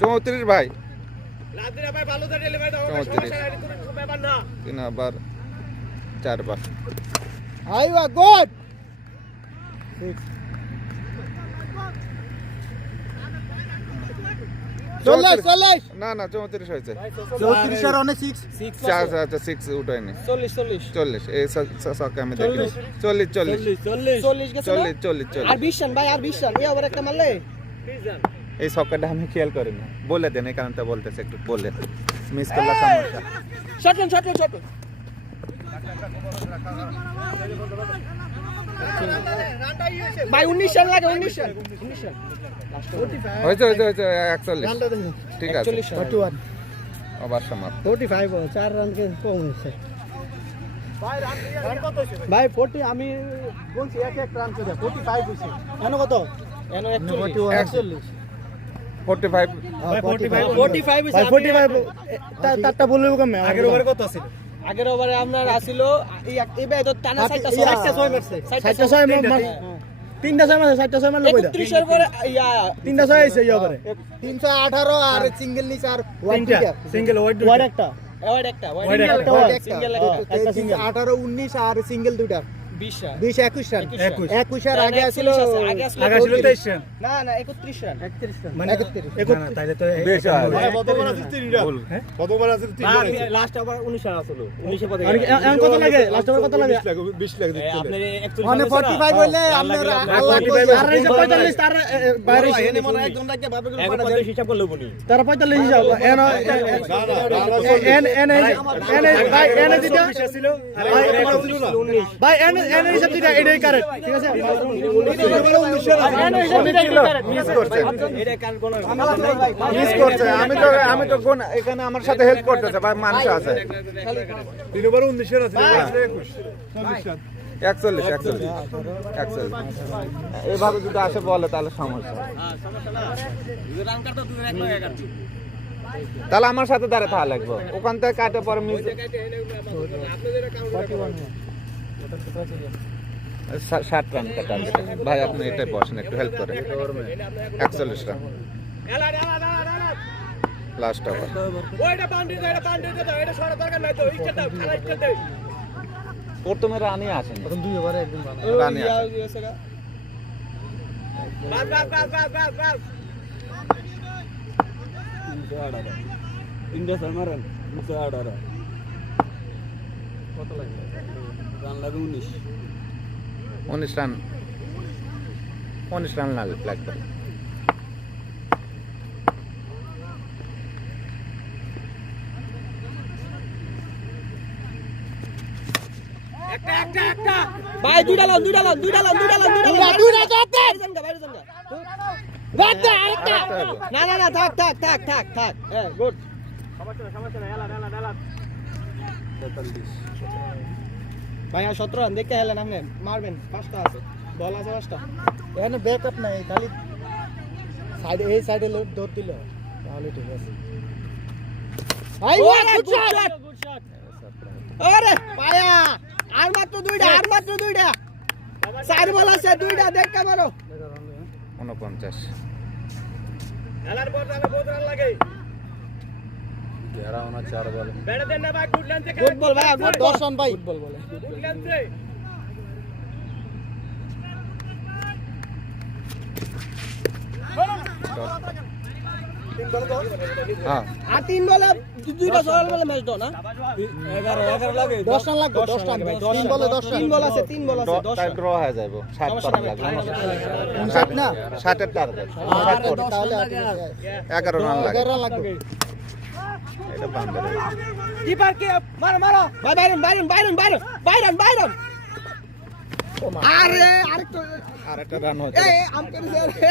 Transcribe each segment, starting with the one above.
34 ভাই, লাদিরা ভাই ভালো ধরে ভাই দাও 34 কোনো ব্যাপার না। 3 আবার 4 বার। আইবা গুড চল্লিশ চল্লিশ না না 34 হয়েছে। 34 আর অনেক 6 আচ্ছা 6 উঠায়নি। 40 এই সকে আমি দেখি 40 গেছে না? 40 আর 20 রান ভাই, আর 20 রান এই ওভার একটা মারলে 20 রান। এই সকেটা আমি খেয়াল করিনি, বলে দেন এই কারণটা বলতেছে, একটু বলে মিস করলে সমস্যা। শট ভাই 19 রান লাগে, 19 রান হয়েছে 41। ঠিক আছে 41 আবার সমাপ্ত। 45 4 রান কে কম হয়েছে ভাই 40 আমি বলছি এক রান করে 45 হইছে এনো কত এনো 41 45 45 ভাই 45 তারটা বলবো কমে আগের ওভারে কত আছে আগের ওভারে আপনার আসিল এই ভাই তো টানা 60টা 6 মারছে 60 6 মার 3টা 6 মারছে 60টা 6 মারলে কইদা 31 এর পরে ইয়া 3টা 6 হইছে এই ওভারে 318 আর সিঙ্গেল নিচ আর ওয়াইড সিঙ্গেল ওয়াইড একটা ওয়াইড একটা সিঙ্গেল একটা সিঙ্গেল 18 19 আর সিঙ্গেল দুইটা 20 রান 20 21 রান 21 আর আগে ছিল 23 রান না 31 রান 31 রান মানে 31 না তাইলে তো বেশি হয়। কতবার আছে 3 রান হ্যাঁ কতবার আছে 3 রান লাস্ট ওভার 19 রান আসলো 19 এ পদে আর কত লাগে লাস্ট ওভার কত লাগে 20 লাখ দিতে আপনার 41 মানে 45 হইলে আপনার আল্লাহ আর 45 তার বাইরে এনে মনে একদম লাগে বাপে গুলো পাঠা দেয় হিসাব করলে বনি তার 45 হিসাব এন ভাই এন দিটা ছিল ভাই এন হিসাব দিটা এটাই কারেক্ট ঠিক আছে এন হিসাব দিটা মিস করছে এটা কার কোন আমি তো কোন এখানে আমার সাথে হেল্প করতেছে ভাই, মানুষ আছে। 3 ওভার 19 রান আছে 21 41 এইভাবে যদি আসে বলে তাহলে সমস্যা। সমস্যা না রান কাটতো তুই এক লাগে কাটছি তাহলে আমার সাথে দাঁড়াতে থাকা লাগবে, ওখান থেকে কাটে পরে মিস 60 রান কাটা ভাই। আপনি এটাই বসেন, একটু হেল্প করে 41 রান লাস্ট ওভার। ওইটা বাউন্ডারি দাও, এটা বাউন্ডারি দাও, এটা সরা দরকার নাই তো উইকেট দাও, খেলা উইকেট দাও। প্রথমে রানই আসেন, এখন দুই ওভারে একদম ভালো রানই আসেন। বাস India Samaran, Musa Adara. কত লাগে Run lagu 19. 19 রান 19 রান লাগবে। একটা ভাই দুইটা লন দুইটা বাইরে যান গা আরেকটা না থাক হ্যাঁ গুড সমস্যা না এলা ভাই আর 17 রান দেখে হেলেন আপনি মারবেন, 5টা আছে বল আছে 5টা এখানে ব্যাকআপ নাই, খালি সাইডে এই সাইডে লোড দৌড় দিল তাহলে ঠিক আছে। ভাই গুড শট আরে পায়া আর মাত্র দুইটা 4 বল আছে, দুইটা দেখে মারো 49 খেলার পর যাবে বহুত রান লাগে 11 होना 4 बॉल বেড়ে দেন না ভাই, গুড লেন্থ থেকে গুড বল ভাই, গুড 10 রান ভাই বল বলে গুড লেন্থে হ্যাঁ আর 3 বলে দুইটা সরল বলে ম্যাচ দাও না 11 लगे 10 রান লাগবে 10 রান 3 বলে 10 রান 3 বল আছে 3 বল আছে 10 টাই ড্র হয়ে যাবে। 60 রান লাগবে, 59 না 60 এর টার্গেট, আর 10 তাহলে 11 রান লাগবে। 11 রান লাগবে এটা বাউন্ডারি। কিপার কে মারো ভাই বাইরন আরে আরেকটা আরেকটা রান হচ্ছে,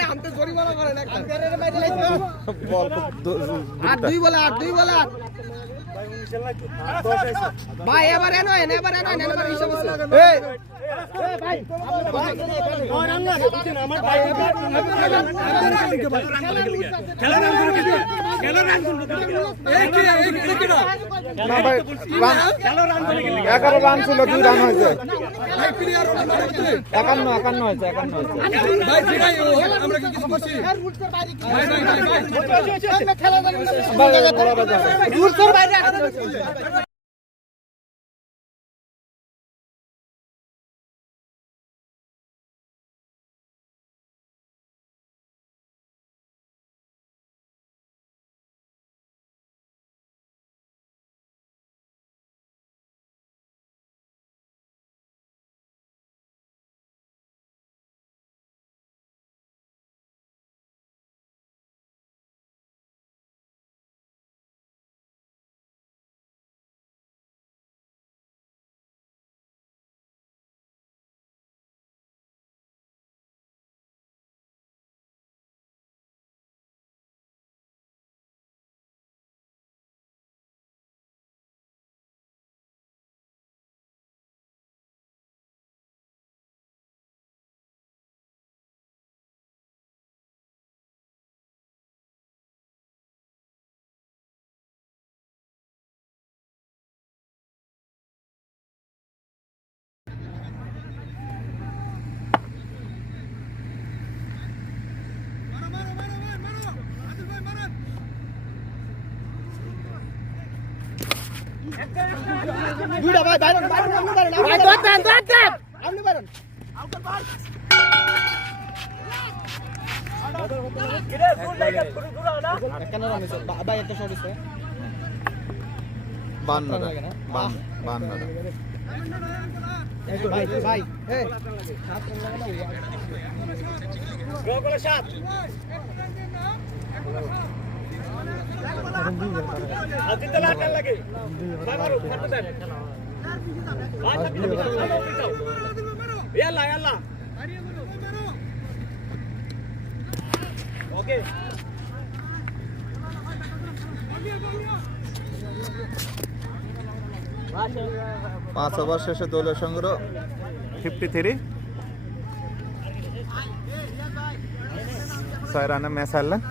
আমতে জরিমানা করেন একটা মাইরে লাইতো বল আর দুই বল ভাই এবার এনো হিসাব আছে না ভাই, 11 রান ছিল, 2 রান হয়েছে। 51 হয়েছে। দুইটা ভাই বাইরন আপনি বাইরন ভাই দত আপনি বাইরন কেন রান হইছে ভাই একটা শট হইছে 52 রান। 52 রান। ভাই ভাই এই পাঁচ ওভার শেষে দলীয় সংগ্রহ 53। 6 রানে ম্যাচ হারলেন।